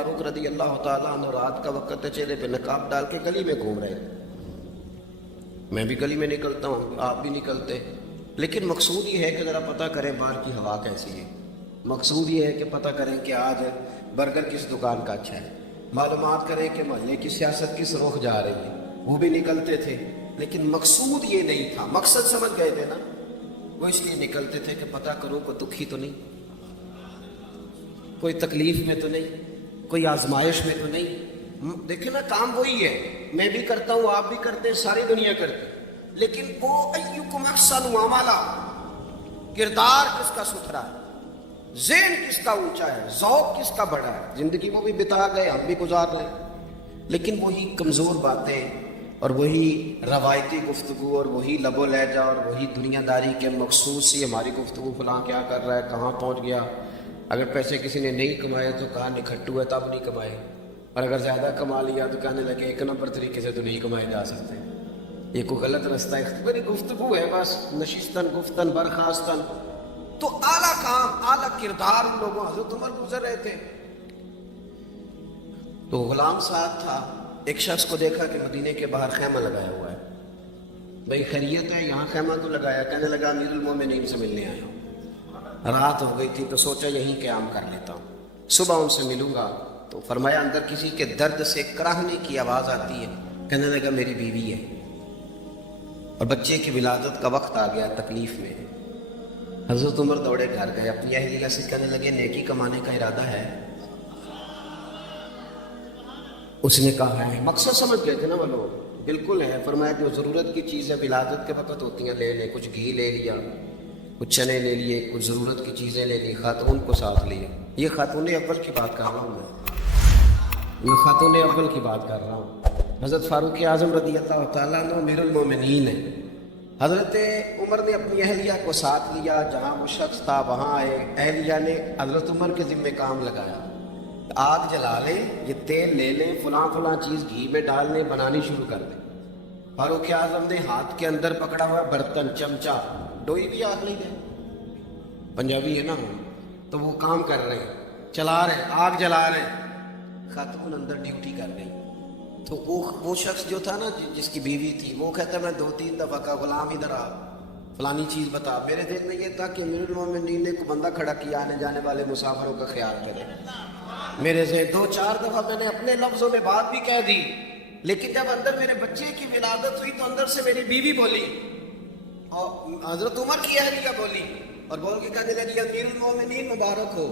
فاروق رضی اللہ تعالیٰ عنہ رات کا وقت ہے، چہرے پہ نقاب ڈال کے گلی میں گھوم رہے تھے. میں بھی گلی میں نکلتا ہوں، آپ بھی نکلتے، لیکن مقصود یہ ہے کہ ذرا پتہ کریں باہر کی ہوا کیسی ہے. مقصود یہ ہے کہ پتہ کریں کہ آج برگر کس دکان کا اچھا ہے، معلومات کریں کہ محلے کی سیاست کس رخ جا رہی ہے. وہ بھی نکلتے تھے، لیکن مقصود یہ نہیں تھا. مقصد سمجھ گئے تھے نا، وہ اس لیے نکلتے تھے کہ پتہ کرو کوئی دکھی تو نہیں، کوئی تکلیف میں تو نہیں، کوئی آزمائش میں تو نہیں. دیکھیں نا، کام وہی ہے، میں بھی کرتا ہوں، آپ بھی کرتے ہیں، ساری دنیا کرتی ہے، لیکن وہ ایکم احسن عملا، کردار کس کا ستھرا ہے، ذہن کس کا اونچا ہے، ذوق کس کا بڑا ہے. زندگی وہ بھی بتا گئے، ہم بھی گزار لیں، لیکن وہی کمزور باتیں اور وہی روایتی گفتگو اور وہی لب و لہجہ اور وہی دنیا داری کے مخصوص سی ہماری گفتگو، فلاں کیا کر رہا ہے، کہاں پہنچ گیا. اگر پیسے کسی نے نہیں کمائے تو کہاں نکھٹو ہے تب نہیں کمائے، اور اگر زیادہ کما لیا تو کہنے لگے ایک نمبر طریقے سے تو نہیں کمائے جا سکتے، یہ کوئی غلط رستہ ہے. میری گفتگو ہے بس، نشستن گفتن برخاستن. تو اعلیٰ کام، اعلیٰ کردار ان لوگوں، حضرت عمر گزر رہے تھے. تو غلام ساتھ تھا، ایک شخص کو دیکھا کہ مدینے کے باہر خیمہ لگایا ہوا ہے. بھئی خیریت ہے، یہاں خیمہ تو لگایا؟ کہنے لگا امیر المومنین سے ملنے آیا ہوں، رات ہو گئی تھی تو سوچا یہیں قیام کر لیتا ہوں، صبح ان سے ملوں گا. تو فرمایا اندر کسی کے درد سے کراہنے کی آواز آتی ہے. کہنے لگا میری بیوی ہے اور بچے کی ولادت کا وقت آ گیا، تکلیف میں. حضرت عمر دوڑے گھر گئے، اپنی اہلیہ سے کہنے لگے نیکی کمانے کا ارادہ ہے؟ اس نے کہا ہے. مقصد سمجھ گئے تھے نا وہ لوگ، بالکل ہے. فرمایا جو ضرورت کی چیزیں ولادت کے وقت ہوتی ہیں لے لیں، کچھ گھی لے لیا، کچھ چنے لے لیے، کچھ ضرورت کی چیزیں لے لی، خاتون کو ساتھ لیا. یہ خاتون اول کی بات کر رہا ہوں میں، یہ خاتون اول کی بات کر رہا ہوں. حضرت فاروق اعظم رضی اللہ تعالیٰ عنہ امیر المومنین ہے. حضرت عمر نے اپنی اہلیہ کو ساتھ لیا، جہاں وہ شخص تھا وہاں آئے. اہلیہ نے حضرت عمر کے ذمہ کام لگایا، آگ جلا لیں، یہ تیل لے لیں، فلاں فلاں چیز گھی میں ڈال لیں، بنانی شروع کر دیں. فاروق اعظم نے ہاتھ کے اندر پکڑا ہوا برتن، چمچہ، ڈوئی بھی آگ نہیں ہے، پنجابی ہے نا تو وہ کام کر رہے ہیں، چلا رہے ہیں، آگ جلا رہے ہیں. خاتون اندر ڈیوٹی کر گئی. تو وہ شخص جو تھا نا جس کی بیوی تھی، وہ کہتا ہے میں 2-3 دفعہ کا غلام ادھر آ، فلانی چیز بتا. میرے ذہن میں یہ تھا کہ امیر المومنین نے کو بندہ کھڑا کیا آنے جانے والے مسافروں کا خیال کرے. میرے سے 2-4 دفعہ میں نے اپنے لفظوں میں بات بھی کہہ دی، لیکن جب اندر میرے بچے کی ولادت ہوئی تو اندر سے میری بیوی بولی اور حضرت عمر کی اہلیہ بولی اور بول کے کہنے لگی امیر المومنین مبارک ہو،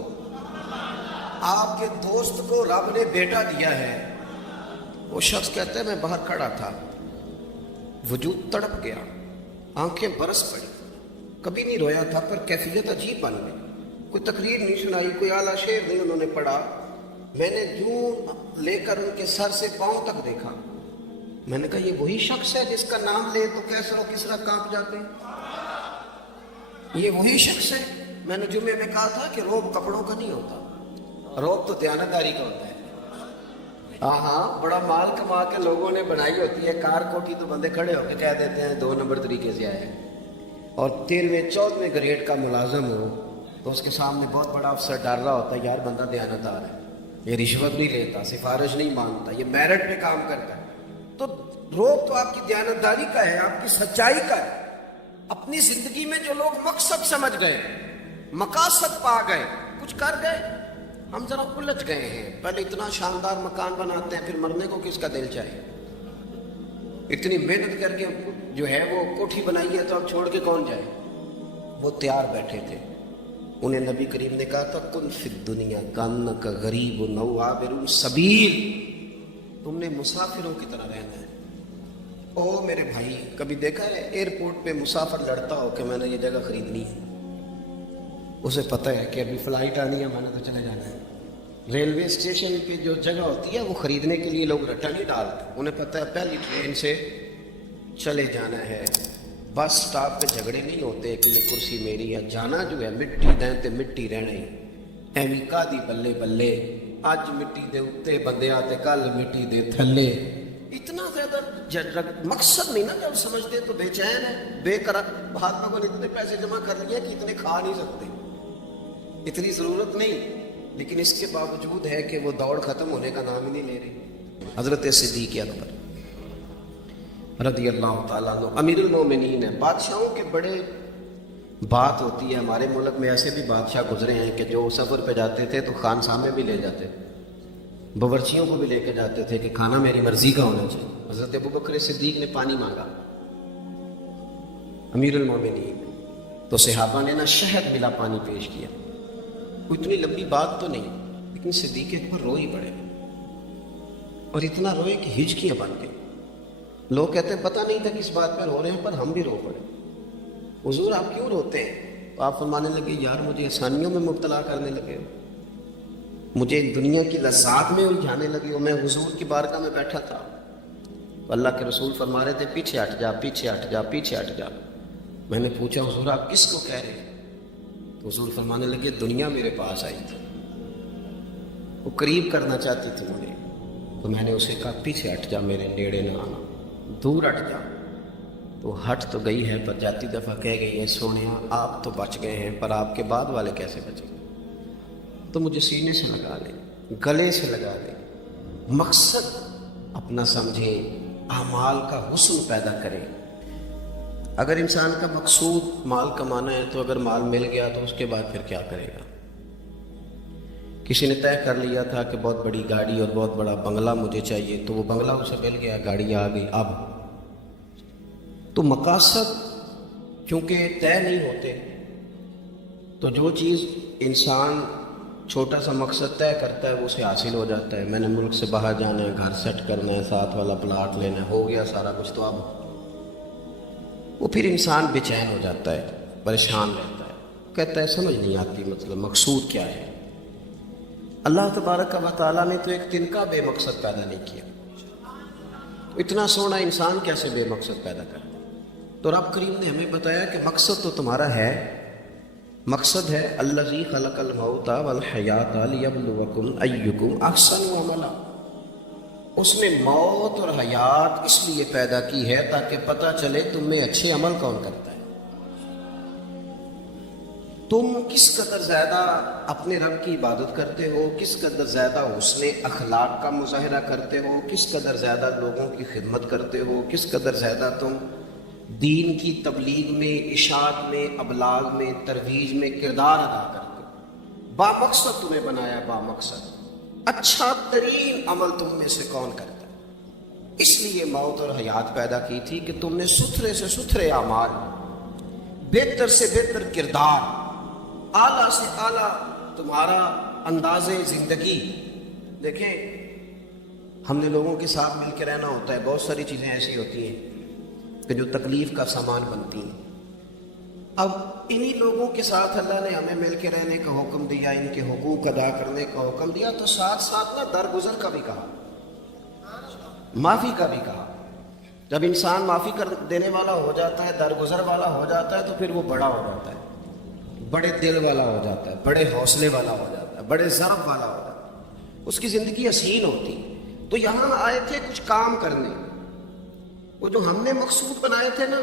آپ کے دوست کو رب نے بیٹا دیا ہے. وہ شخص کہتا ہے میں باہر کھڑا تھا، وجود تڑپ گیا، آنکھیں برس پڑی، کبھی نہیں رویا تھا پر کیفیت عجیب بن گئی. کوئی تقریر نہیں سنائی، کوئی اعلیٰ شعر نہیں انہوں نے پڑھا. میں نے یوں لے کر ان کے سر سے پاؤں تک دیکھا. میں نے کہا یہ وہی شخص ہے جس کا نام لے تو کیسر و کسرا کانپ جاتے ہیں، یہ وہی شخص ہے. میں نے جمعے میں کہا تھا کہ روب کپڑوں کا نہیں ہوتا، روب تو دیانتداری کا ہوتا ہے. ہاں بڑا مال کما کے لوگوں نے بنائی ہوتی ہے، کار کوٹی تو بندے کھڑے ہو کے کہہ دیتے ہیں 2 نمبر طریقے سے آئے. اور 13ویں-14ویں گریڈ کا ملازم ہو تو اس کے سامنے بہت بڑا افسر ڈر رہا ہوتا ہے یار بندہ دیانتدار ہے، یہ رشوت نہیں لیتا، سفارش نہیں مانگتا، یہ میرٹ پہ کام کرتا ہے. تو روب تو آپ کی دیانتداری کا ہے، آپ کی سچائی کا ہے. اپنی زندگی میں جو لوگ مقصد سمجھ گئے، مقاصد پا گئے، کچھ کر گئے. ہم ذرا الجھ گئے ہیں، پہلے اتنا شاندار مکان بناتے ہیں، پھر مرنے کو کس کا دل چاہے. اتنی محنت کر کے جو ہے وہ کوٹھی بنائی ہے تو اب چھوڑ کے کون جائے. وہ تیار بیٹھے تھے. انہیں نبی کریم نے کہا تھا کن فی الدنیا کانک غریب نو عابر سبیل، تم نے مسافروں کی طرح رہنا ہے. او میرے بھائی، کبھی دیکھا ہے ایئرپورٹ پہ مسافر لڑتا ہو کہ میں نے یہ جگہ خریدنی ہے؟ اسے پتہ ہے کہ ابھی فلائٹ آنی ہے، میں نے تو چلے جانا ہے. ریلوے اسٹیشن پہ جو جگہ ہوتی ہے وہ خریدنے کے لیے لوگ رٹا نہیں ڈالتے، انہیں پتہ ہے پہلی ٹرین سے چلے جانا ہے. بس سٹاپ پہ جھگڑے نہیں ہوتے کہ یہ کرسی میری ہے، جانا جو ہے مٹی دیں تے مٹی رہنا ہی. ایویں کادی بلے بلے، اج مٹی دے اتے بندے آتے کل مٹی دے تھلے. اتنا زیادہ مقصد نہیں نا جب سمجھتے تو بے چین ہے، بے قرار. مہاتما کو اتنے پیسے جمع کر لیے کہ اتنے کھا نہیں سکتے، اتنی ضرورت نہیں. لیکن اس کے باوجود ہے کہ وہ دوڑ ختم ہونے کا نام ہی نہیں لے رہی. حضرت صدیق اکبر رضی اللہ تعالیٰ عنہ امیر المومنین ہے. بادشاہوں کے بڑے بات ہوتی ہے. ہمارے ملک میں ایسے بھی بادشاہ گزرے ہیں کہ جو سفر پہ جاتے تھے تو خانسامے بھی لے جاتے تھے, باورچیوں کو بھی لے کے جاتے تھے کہ کھانا میری مرضی کا ہونا چاہیے. حضرت ابوبکر صدیق نے پانی مانگا, امیر المومنین, تو صحابہ نے نا شہد ملا پانی پیش کیا. کوئی اتنی لمبی بات تو نہیں, لیکن صدیق اکبر رو ہی پڑے, اور اتنا روئے کہ ہچکیاں بن گئی. لوگ کہتے ہیں پتہ نہیں تھا کس بات پہ رو رہے ہیں, پر ہم بھی رو پڑے. حضور آپ کیوں روتے ہیں؟ تو آپ فرمانے لگے یار مجھے آسانیوں میں مبتلا کرنے لگے ہو, مجھے دنیا کی لذات میں الجھانے لگے ہو. میں حضور کی بارگاہ میں بیٹھا تھا, تو اللہ کے رسول فرما رہے تھے پیچھے ہٹ جا, پیچھے ہٹ جا, پیچھے ہٹ جا. میں نے پوچھا حضور آپ کس کو کہہ رہے ہیں؟ تو حضور فرمانے لگے دنیا میرے پاس آئی تھی, وہ قریب کرنا چاہتی تھی مجھے, تو میں نے اسے کہا پیچھے ہٹ جا, میرے نیڑے نہ آنا, دور ہٹ جا. تو ہٹ تو گئی ہے, پر جاتی دفعہ کہہ گئی ہے سونیا آپ تو بچ گئے ہیں, پر آپ کے بعد والے کیسے بچیں گے؟ تو مجھے سینے سے لگا لیں, گلے سے لگا لیں. مقصد اپنا سمجھیں, اعمال کا حسن پیدا کریں. اگر انسان کا مقصود مال کمانا ہے تو اگر مال مل گیا تو اس کے بعد پھر کیا کرے گا؟ کسی نے طے کر لیا تھا کہ بہت بڑی گاڑی اور بہت بڑا بنگلہ مجھے چاہیے, تو وہ بنگلہ اسے مل گیا, گاڑی آ گئی. اب تو مقاصد کیونکہ طے نہیں ہوتے, تو جو چیز انسان چھوٹا سا مقصد طے کرتا ہے وہ اسے حاصل ہو جاتا ہے. میں نے ملک سے باہر جانا ہے, گھر سیٹ کرنا ہے, ساتھ والا پلاٹ لینا ہے, ہو گیا سارا کچھ. تو اب وہ پھر انسان بے چین ہو جاتا ہے, پریشان رہتا ہے, کہتا ہے سمجھ نہیں آتی مطلب مقصود کیا ہے. اللہ تبارک و تعالیٰ نے تو ایک تنکا بے مقصد پیدا نہیں کیا, اتنا سونا انسان کیسے بے مقصد پیدا کرتا؟ تو رب کریم نے ہمیں بتایا کہ مقصد تو تمہارا ہے. مقصد ہے الذی خلق الموت والحیات لیبلوکم ایکم احسن عملا. اس نے موت اور حیات اس لیے پیدا کی ہے تاکہ پتہ چلے تم میں اچھے عمل کون کرتا ہے, تم کس قدر زیادہ اپنے رب کی عبادت کرتے ہو, کس قدر زیادہ حسن اخلاق کا مظاہرہ کرتے ہو, کس قدر زیادہ لوگوں کی خدمت کرتے ہو, کس قدر زیادہ تم دین کی تبلیغ میں, اشاعت میں, ابلاغ میں, ترویج میں کردار ادا کرتے ہو. با مقصد تمہیں بنایا, با مقصد. اچھا ترین عمل تم میں سے کون کرتا ہے؟ اس لیے موت اور حیات پیدا کی تھی کہ تم نے ستھرے سے ستھرے اعمال, بہتر سے بہتر کردار, اعلیٰ سے اعلیٰ تمہارا انداز زندگی. دیکھیں ہم نے لوگوں کے ساتھ مل کے رہنا ہوتا ہے, بہت ساری چیزیں ایسی ہوتی ہیں کہ جو تکلیف کا سامان بنتی ہیں. اب انہی لوگوں کے ساتھ اللہ نے ہمیں مل کے رہنے کا حکم دیا, ان کے حقوق ادا کرنے کا حکم دیا, تو ساتھ ساتھ نا درگزر کا بھی کہا, معافی کا بھی کہا. جب انسان معافی کر دینے والا ہو جاتا ہے, درگزر والا ہو جاتا ہے, تو پھر وہ بڑا ہو جاتا ہے, بڑے دل والا ہو جاتا ہے, بڑے حوصلے والا ہو جاتا ہے, بڑے ضرب والا ہو جاتا ہے, اس کی زندگی حسین ہوتی. تو یہاں آئے تھے کچھ کام کرنے, وہ جو ہم نے مقصود بنائے تھے نا,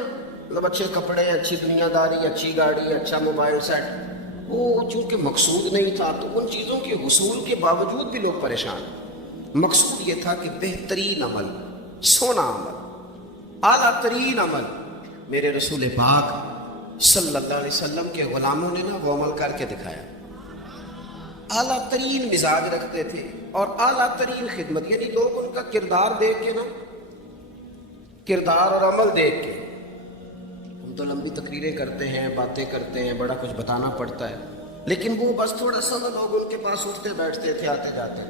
مطلب اچھے کپڑے, اچھی دنیا داری, اچھی گاڑی, اچھا موبائل سیٹ, وہ چونکہ مقصود نہیں تھا تو ان چیزوں کے حصول کے باوجود بھی لوگ پریشان. مقصود یہ تھا کہ بہترین عمل, سونا عمل, اعلیٰ ترین عمل. میرے رسول پاک صلی اللہ علیہ وسلم کے غلاموں نے نا وہ عمل کر کے دکھایا. اعلیٰ ترین مزاج رکھتے تھے اور اعلیٰ ترین خدمت, یعنی لوگ ان کا کردار دیکھ کے نا, کردار اور عمل دیکھ کے, ہم تو لمبی تقریریں کرتے ہیں, باتیں کرتے ہیں, بڑا کچھ بتانا پڑتا ہے, لیکن وہ بس تھوڑا سا لوگ ان کے پاس اٹھتے بیٹھتے تھے, آتے جاتے.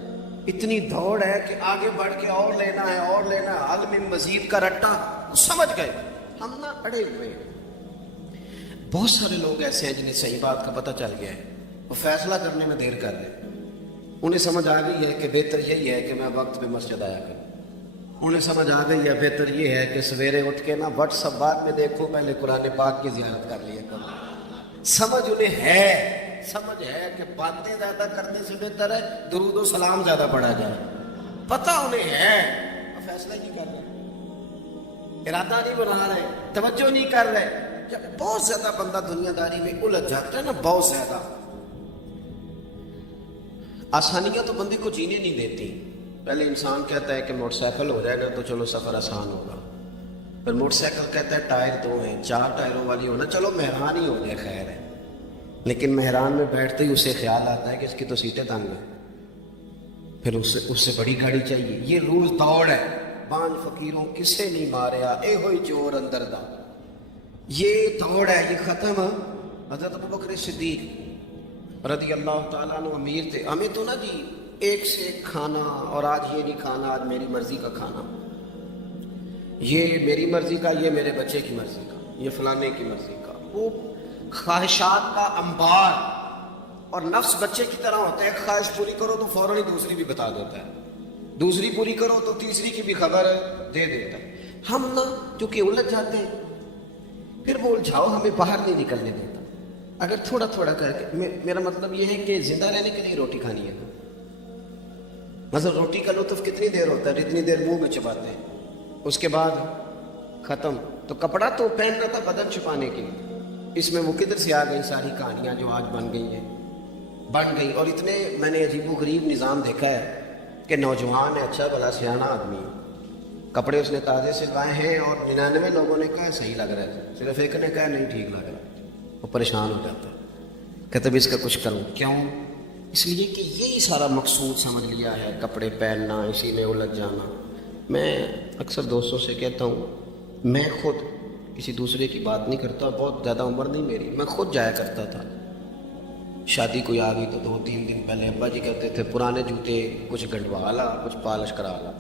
اتنی دوڑ ہے کہ آگے بڑھ کے اور لینا ہے, اور لینا ہے, حل میں مزید کا رٹا. سمجھ گئے, ہم نا اڑے ہوئے ہیں. بہت سارے لوگ ایسے ہیں جنہیں صحیح بات کا پتہ چل گیا ہے, وہ فیصلہ کرنے میں دیر کر دیں. انہیں سمجھ آ گئی ہے کہ بہتر یہی ہے کہ میں وقت پہ مسجد آیا کروں. انہیں سمجھ آ گئی ہے بہتر یہ ہے کہ سویرے اٹھ کے نا واٹس ایپ بعد میں دیکھو, پہلے قرآن پاک کی زیارت کر لیا کرو. سمجھ انہیں ہے, سمجھ ہے کہ باتیں زیادہ کرنے سے بہتر ہے درود و سلام زیادہ پڑھا جائے. پتہ انہیں ہے, فیصلہ نہیں کر رہے, ارادہ نہیں بنا رہے, توجہ نہیں کر رہے. جب بہت زیادہ بندہ دنیا داری میں الجھ جاتا ہے نا, بہت زیادہ, آسانیاں تو بندے کو جینے نہیں دیتی. پہلے انسان کہتا ہے کہ موٹر سائیکل ہو جائے نا تو چلو سفر آسان ہوگا. پھر موٹر سائیکل کہتا ہے ٹائر 2 ہیں, 4 ٹائروں والی ہونا, چلو مہران ہی ہو جائے خیر ہے. لیکن مہران میں بیٹھتے ہی اسے خیال آتا ہے کہ اس کی تو سیٹیں تنگ ہیں, پھر اس سے بڑی گاڑی چاہیے. یہ روز دوڑ ہے. بان فقیروں کسے نہیں ماریا اے ہوئی چور اندر دا. یہ دوڑ ہے, یہ ختم. حضرت ابوبکر صدیق رضی اللہ تعالیٰ عنہ امیر تھے. ہمیں تو نا جی ایک سے ایک کھانا, اور آج یہ نہیں کھانا, آج میری مرضی کا کھانا, یہ میری مرضی کا, یہ میرے بچے کی مرضی کا, یہ فلانے کی مرضی کا. وہ خواہشات کا انبار, اور نفس بچے کی طرح ہوتا ہے. ایک خواہش پوری کرو تو فوراً ہی دوسری بھی بتا دیتا ہے, دوسری پوری کرو تو تیسری کی بھی خبر دے دیتا ہے. ہم نا چونکہ الجھ جاتے ہیں, پھر وہ الجھاؤ ہمیں باہر نہیں نکلنے دیتا. اگر تھوڑا تھوڑا کر کے, میرا مطلب یہ ہے کہ زندہ رہنے کے لیے روٹی کھانی ہے. مثلا روٹی کا لطف کتنی دیر ہوتا ہے, جتنی دیر منہ میں چباتے ہیں, اس کے بعد ختم. تو کپڑا تو پہننا تھا بدن چھپانے کے لیے. اس میں وہ کدھر سے آ گئی ساری کہانیاں جو آج بن گئی. اور اتنے میں نے عجیب و غریب نظام دیکھا ہے کہ نوجوان ہے, اچھا بھلا سیانا آدمی, کپڑے اس نے تازے سلوائے ہیں, اور 99 لوگوں نے کہا صحیح لگ رہا ہے, صرف ایک نے کہا نہیں ٹھیک لگ رہا ہے. وہ پریشان ہو جاتا ہے, کہتے بھی اس کا کچھ کروں. کیوں؟ اس لیے کہ یہی سارا مقصود سمجھ لیا ہے, کپڑے پہننا, اسی میں الجھ جانا. میں اکثر دوستوں سے کہتا ہوں, میں خود کسی دوسرے کی بات نہیں کرتا, بہت زیادہ عمر نہیں میری, میں خود جایا کرتا تھا. شادی کوئی آ گئی تو 2-3 دن پہلے ابا جی کہتے تھے پرانے جوتے کچھ گنڈوا لا, کچھ پالش کرا لا,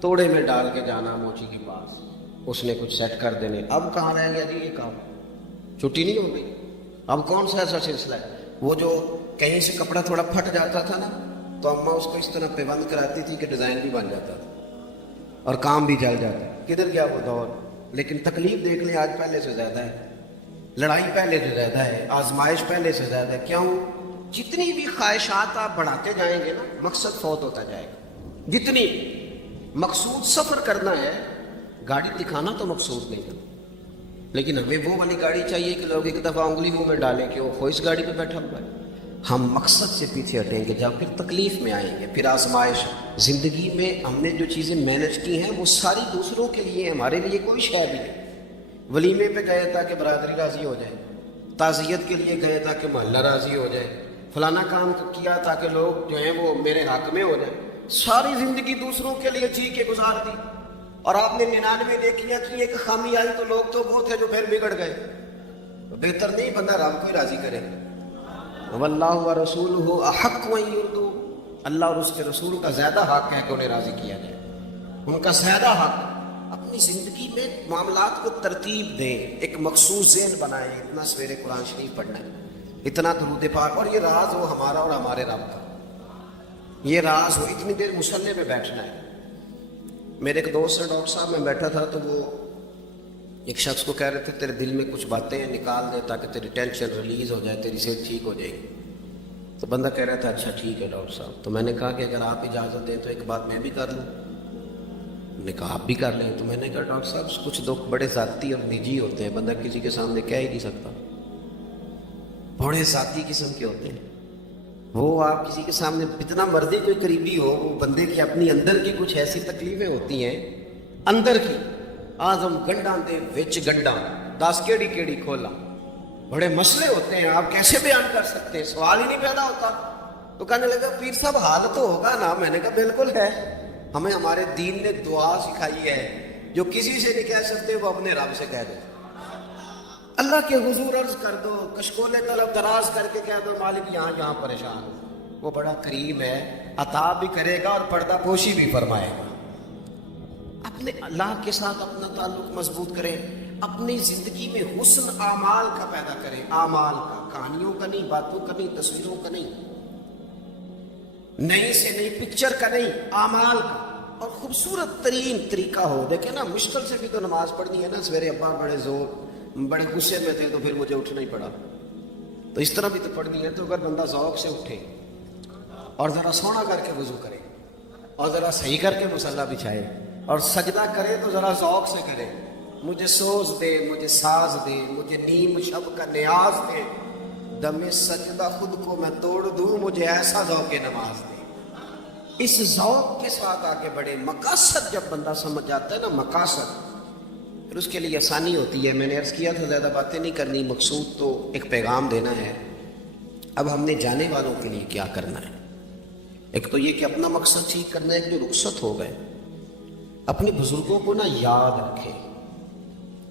توڑے میں ڈال کے جانا موچی کے پاس, اس نے کچھ سیٹ کر دینے. اب کہاں رہ گیا جی یہ کام, چھٹی نہیں ہو گئی. اب کون سا ایسا سلسلہ ہے؟ وہ جو کہیں سے کپڑا تھوڑا پھٹ جاتا تھا نا, تو اماں اس کو اس طرح پہ بند کراتی تھی کہ ڈیزائن بھی بن جاتا تھا اور کام بھی چل جاتا. کدھر گیا وہ دور؟ لیکن تکلیف دیکھ لیں آج پہلے سے زیادہ ہے, لڑائی پہلے سے زیادہ ہے, آزمائش پہلے سے زیادہ ہے. کیوں؟ جتنی بھی خواہشات آپ بڑھاتے جائیں گے نا, مقصد فوت ہوتا جائے گا. جتنی مقصود سفر کرنا ہے, گاڑی دکھانا تو مقصود نہیں ہے, لیکن ہمیں وہ والی گاڑی چاہیے کہ لوگ ایک دفعہ انگلی منہ میں ڈالیں کہ وہ اس گاڑی پہ بیٹھا ہوا ہے. ہم مقصد سے پیچھے ہٹیں گے جب پھر تکلیف میں آئیں گے, پھر آزمائش. زندگی میں ہم نے جو چیزیں مینج کی ہیں وہ ساری دوسروں کے لیے, ہمارے لیے کوئی شے بھی نہیں. ولیمے پہ گئے تاکہ برادری راضی ہو جائے, تعزیت کے لیے گئے تاکہ محلہ راضی ہو جائے, فلانا کام کیا تاکہ لوگ جو ہیں وہ میرے حق میں ہو جائیں. ساری زندگی دوسروں کے لیے جی کے گزار دی, اور آپ نے 99 نیکیاں کی, ایک خامی آئی تو لوگ تو وہ تھے جو پھر بگڑ گئے. بہتر نہیں بندہ رب کو ہی راضی کرے. واللہ ورسولہ احق ان یرضوا, اللہ اور اس کے رسول کا زیادہ حق ہے کہ انہیں راضی کیا جائے, ان کا زیادہ حق. اپنی زندگی میں معاملات کو ترتیب دیں, ایک مخصوص ذہن بنائیں. اتنا سویرے قرآن شریف پڑھنا ہے, اتنا درود پاک, اور یہ راز ہو ہمارا اور ہمارے رب کا, یہ راز ہو. اتنی دیر مصلی پہ بیٹھنا ہے. میرے ایک دوست ہے ڈاکٹر صاحب, میں بیٹھا تھا تو وہ ایک شخص کو کہہ رہے تھے تیرے دل میں کچھ باتیں ہیں نکال دے تاکہ تیری ٹینشن ریلیز ہو جائے, تیری صحت ٹھیک ہو جائے گی. تو بندہ کہہ رہا تھا اچھا ٹھیک ہے ڈاکٹر صاحب. تو میں نے کہا کہ اگر آپ اجازت دیں تو ایک بات میں بھی کر لوں. نے کہا آپ بھی کر لیں. تو میں نے کہا ڈاکٹر صاحب کچھ دکھ بڑے ذاتی اور نجی ہوتے ہیں, بندہ کسی کے سامنے کہہ ہی نہیں سکتا, بڑے ذاتی قسم کے ہوتے ہیں. وہ آپ کسی کے سامنے اتنا مرضی کوئی قریبی ہو, وہ بندے کی اپنی اندر کی کچھ ایسی تکلیفیں ہوتی ہیں اندر کی, آزم گنڈا دے وچ گنڈا 10 کیڑی کھولا, بڑے مسئلے ہوتے ہیں. آپ کیسے بیان کر سکتے ہیں, سوال ہی نہیں پیدا ہوتا. تو کہنے لگا پیر صاحب حال تو ہوگا نا. میں نے کہا بالکل ہے, ہمیں ہمارے دین نے دعا سکھائی ہے, جو کسی سے نہیں کہہ سکتے وہ اپنے رب سے کہہ دو. اللہ کے حضور عرض کر دو, کشکول طلب دراز کر کے کہہ دو مالک یہاں جہاں پریشان ہو, وہ بڑا کریم ہے, عطا بھی کرے گا اور پردہ پوشی بھی فرمائے گا. اپنے اللہ کے ساتھ اپنا تعلق مضبوط کریں, اپنی زندگی میں حسن اعمال کا پیدا کریں. اعمال کا, کہانیوں کا نہیں, باتوں کا نہیں, تصویروں کا نہیں, نئی سے نئی پکچر کا نہیں, اعمال کا. اور خوبصورت ترین طریقہ ہو. دیکھیں نا مشکل سے بھی تو نماز پڑھنی ہے نا. سویرے ابا بڑے غصے میں تھے تو پھر مجھے اٹھنا ہی پڑا, تو اس طرح بھی تو پڑھنی ہے. تو اگر بندہ ذوق سے اٹھے اور ذرا سونا کر کے وضو کرے اور ذرا صحیح کر کے مصلی بچھائے اور سجدہ کرے تو ذرا ذوق سے کرے, مجھے سوز دے, مجھے ساز دے, مجھے نیم شب کا نیاز دے, دم سجدہ خود کو میں توڑ دوں، مجھے ایسا ذوق نماز دے۔ اس ذوق کے ساتھ آگے بڑھے۔ مقاصد جب بندہ سمجھ جاتا ہے نا، مقاصد، پھر اس کے لیے آسانی ہوتی ہے۔ میں نے عرض کیا تھا زیادہ باتیں نہیں کرنی، مقصود تو ایک پیغام دینا ہے۔ اب ہم نے جانے والوں کے لیے کیا کرنا ہے؟ ایک تو یہ کہ اپنا مقصد ٹھیک کرنا ہے کہ جو رخصت ہو گئے اپنے بزرگوں کو نا یاد رکھے۔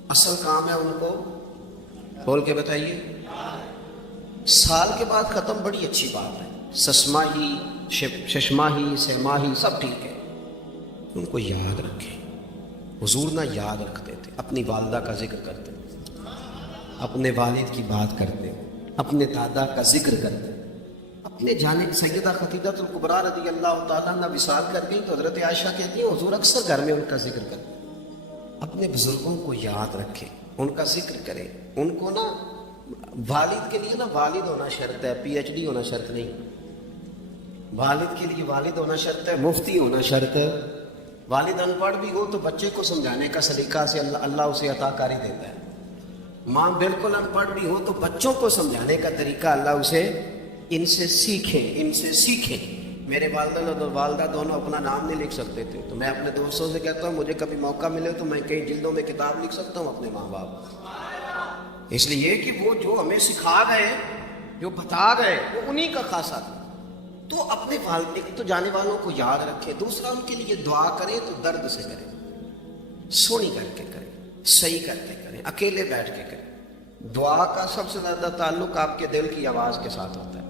اصل کام ہے ان کو بول کے بتائیے۔ سال کے بعد ختم بڑی اچھی بات ہے، سسماہی ششماہی سہماہی سب ٹھیک ہے، ان کو یاد رکھیں۔ حضور نہ یاد رکھتے تھے، اپنی والدہ کا ذکر کرتے، اپنے والد کی بات کرتے، اپنے دادا کا ذکر کرتے۔ اپنے جانب سیدہ خدیجہ الکبریٰ رضی اللہ تعالیٰ عنہ وصال کر گئی تو حضرت عائشہ کہتی ہیں حضور اکثر گھر میں ان کا ذکر کرتے۔ اپنے بزرگوں کو یاد رکھیں، ان کا ذکر کریں۔ ان کو نا والد کے لیے نا والد ہونا شرط ہے، پی ایچ ڈی ہونا شرط نہیں۔ والد کے لیے والد ہونا شرط ہے، مفتی ہونا شرط ہے۔ والد ان پڑھ بھی ہو تو بچے کو سمجھانے کا سلیقہ سے اللہ اسے عطا کاری دیتا ہے۔ ماں بالکل ان پڑھ بھی ہو تو بچوں کو سمجھانے کا طریقہ اللہ اسے ان سے سیکھیں۔ میرے والدہ دونوں اپنا نام نہیں لکھ سکتے تھے، تو میں اپنے دوستوں سے کہتا ہوں مجھے کبھی موقع ملے تو میں کئی جلدوں میں کتاب لکھ سکتا ہوں اپنے ماں باپ۔ اس لیے کہ وہ جو ہمیں سکھا گئے، جو بتا گئے، وہ انہی کا خاصہ تھا۔ تو اپنے والد تو جانے والوں کو یاد رکھیں۔ دوسرا، ان کے لیے دعا کریں تو درد سے کریں، سونی کر کے کریں، صحیح کر کے کریں، اکیلے بیٹھ کے کریں۔ دعا کا سب سے زیادہ تعلق آپ کے دل کی آواز کے ساتھ ہوتا ہے،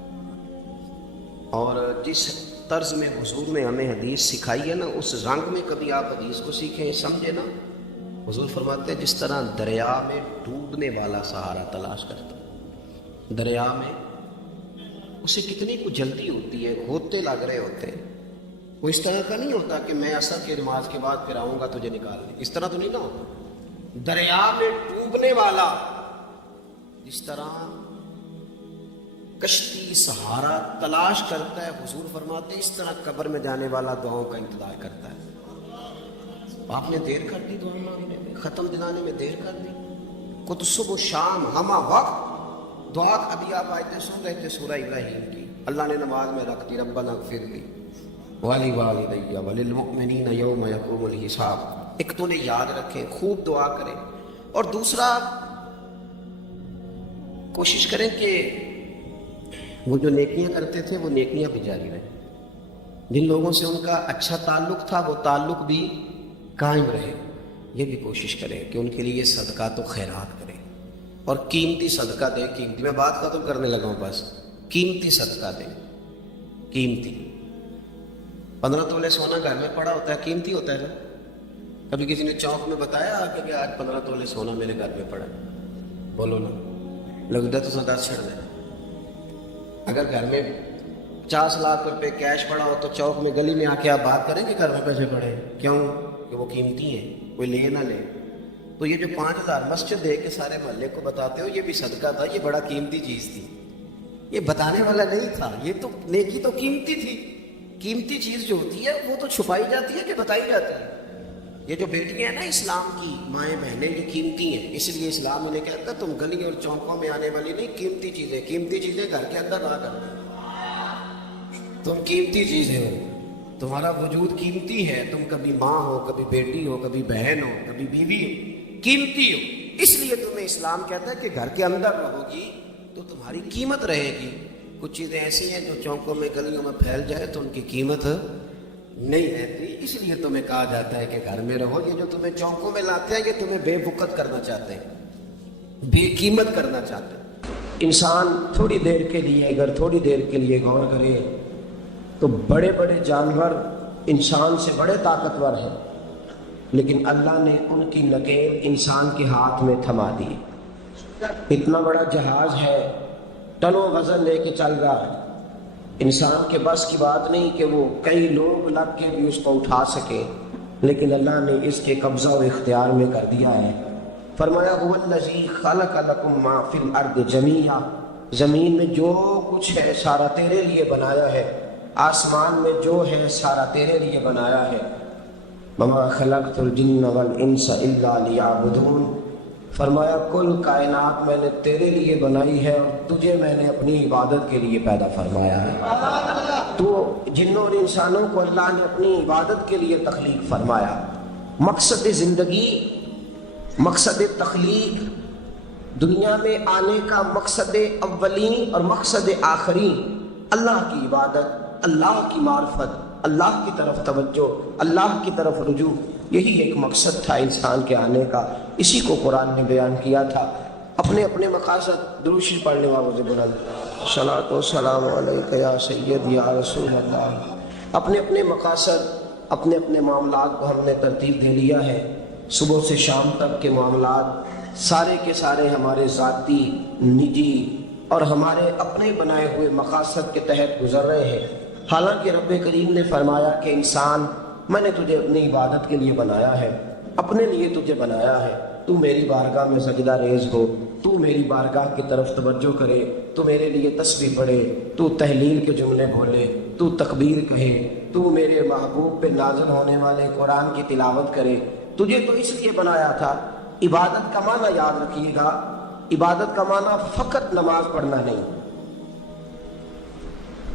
اور جس طرز میں حضور نے ہمیں حدیث سکھائی ہے نا، اس رنگ میں کبھی آپ حدیث کو سیکھیں، سمجھیں نا۔ حضور فرماتے ہیں جس طرح دریا میں ڈوبنے والا سہارا تلاش کرتا ہے، دریا میں اسے کتنی کو جلدی ہوتی ہے، ہوتے لگ رہے ہوتے ہیں، وہ اس طرح کا نہیں ہوتا کہ میں عصر کی نماز کے بعد پھر آؤں گا تجھے نکالنے، اس طرح تو نہیں نا ہوتا۔ دریا میں ڈوبنے والا جس طرح کشتی سہارا تلاش کرتا ہے، حضور فرماتے ہیں اس طرح قبر میں جانے والا دعاؤں کا انتظار کرتا ہے۔ آپ نے دیر کر دی دعا مانگنے میں، ختم دلانے میں دیر کر دی۔ کت صبح شام ہمہ وقت دعا۔ ابھی آپ آیتیں سن رہے تھے سورہ ابراہیم کی، اللہ نے نماز میں رکھ دی، ربنا اغفر لی ولوالدی وللمؤمنین یوم یقوم الحساب۔ ایک تو انہیں یاد رکھیں، خوب دعا کریں، اور دوسرا کوشش کریں کہ وہ جو نیکیاں کرتے تھے وہ نیکیاں بھی جاری رہیں۔ جن لوگوں سے ان کا اچھا تعلق تھا وہ تعلق بھی قائم رہے۔ یہ بھی کوشش کریں کہ ان کے لیے صدقات و خیرات کریں، اور قیمتی صدقہ دیں۔ قیمتی، میں بات ختم کرنے لگا ہوں، بس قیمتی صدقہ دیں، قیمتی۔ 15 تولے سونا گھر میں پڑا ہوتا ہے، قیمتی ہوتا ہے نا۔ کبھی کسی نے چوک میں بتایا کہ آج 15 تولے سونا میرے گھر میں پڑا، بولو نا، لگتا تو سدا چھڑ دیں۔ اگر گھر میں 50 لاکھ روپے کیش پڑا ہو تو چوک میں گلی میں آ کے آپ بات کریں کہ گھر میں پیسے پڑے، کیوں؟ کہ وہ قیمتی ہیں، کوئی لے نہ لے۔ تو یہ جو 5000 مسجد دے کے سارے محلے کو بتاتے ہو یہ بھی صدقہ تھا، یہ بڑا قیمتی چیز تھی، یہ بتانے والا نہیں تھا، یہ تو نیکی تو قیمتی تھی۔ قیمتی چیز جو ہوتی ہے وہ تو چھپائی جاتی ہے کہ بتائی جاتی ہے۔ یہ جو بیٹیاں ہیں نا اسلام کی مائیں بہنیں، یہ قیمتی ہیں، اس لیے اسلام انہیں کہتا ہے تم گلی اور چوکوں میں آنے والی نہیں، قیمتی چیزیں گھر کے اندر نہ کرنا۔ تم قیمتی چیزیں ہو، تمہارا وجود قیمتی ہے، تم کبھی ماں ہو، کبھی بیٹی ہو، کبھی بہن ہو، کبھی بیوی ہو، قیمتی ہو۔ اس لیے تمہیں اسلام کہتا ہے کہ گھر کے اندر رہو گی تو تمہاری قیمت رہے گی۔ کچھ چیزیں ایسی ہیں جو چوکوں میں گلیوں میں پھیل جائے تو ان کی قیمت نہیں رہتی، اس لیے تمہیں کہا جاتا ہے کہ گھر میں رہو۔ یہ جو تمہیں چوکوں میں لاتے ہیں یہ تمہیں بے وقت کرنا چاہتے ہیں، بے قیمت کرنا چاہتے ہیں۔ انسان تھوڑی دیر کے لیے، اگر تھوڑی دیر کے لیے غور کرے تو بڑے بڑے جانور انسان سے بڑے طاقتور ہیں، لیکن اللہ نے ان کی نکیل انسان کے ہاتھ میں تھما دی۔ اتنا بڑا جہاز ہے، ٹنوں وزن لے کے چل رہا ہے، انسان کے بس کی بات نہیں کہ وہ کئی لوگ لگ کے بھی اس کو اٹھا سکے، لیکن اللہ نے اس کے قبضہ و اختیار میں کر دیا ہے۔ فرمایا هو الذی خلق لکم ما فی الارض جمیعا، زمین میں جو کچھ ہے سارا تیرے لیے بنایا ہے، آسمان میں جو ہے سارا تیرے لیے بنایا ہے۔ وما خلقت الجن والانس الا لیعبدون، فرمایا کل کائنات میں نے تیرے لیے بنائی ہے اور تجھے میں نے اپنی عبادت کے لیے پیدا فرمایا ہے۔ تو جنوں اور انسانوں کو اللہ نے اپنی عبادت کے لیے تخلیق فرمایا۔ مقصد زندگی، مقصد تخلیق، دنیا میں آنے کا مقصد اولین اور مقصد آخری اللہ کی عبادت، اللہ کی معرفت، اللہ کی طرف توجہ، اللہ کی طرف رجوع، یہی ایک مقصد تھا انسان کے آنے کا۔ اسی کو قرآن نے بیان کیا تھا۔ اپنے اپنے مقاصد، درود شریف پڑھنے والوں سے بلند صلاۃ و سلام علیک یا سید یا رسول اللہ۔ اپنے اپنے مقاصد، اپنے اپنے معاملات کو ہم نے ترتیب دے لیا ہے۔ صبح سے شام تک کے معاملات سارے کے سارے ہمارے ذاتی، نجی اور ہمارے اپنے بنائے ہوئے مقاصد کے تحت گزر رہے ہیں۔ حالانکہ رب کریم نے فرمایا کہ انسان، میں نے تجھے اپنی عبادت کے لیے بنایا ہے، اپنے لیے تجھے بنایا ہے، تو میری بارگاہ میں سجدہ ریز ہو، تو میری بارگاہ کی طرف توجہ کرے، تو میرے لیے تسبیح پڑھے، تو تہلیل کے جملے بولے، تو تکبیر کہے، تو میرے محبوب پہ نازل ہونے والے قرآن کی تلاوت کرے۔ تجھے تو اس لیے بنایا تھا۔ عبادت کا معنی یاد رکھیے گا، عبادت کا معنی فقط نماز پڑھنا نہیں،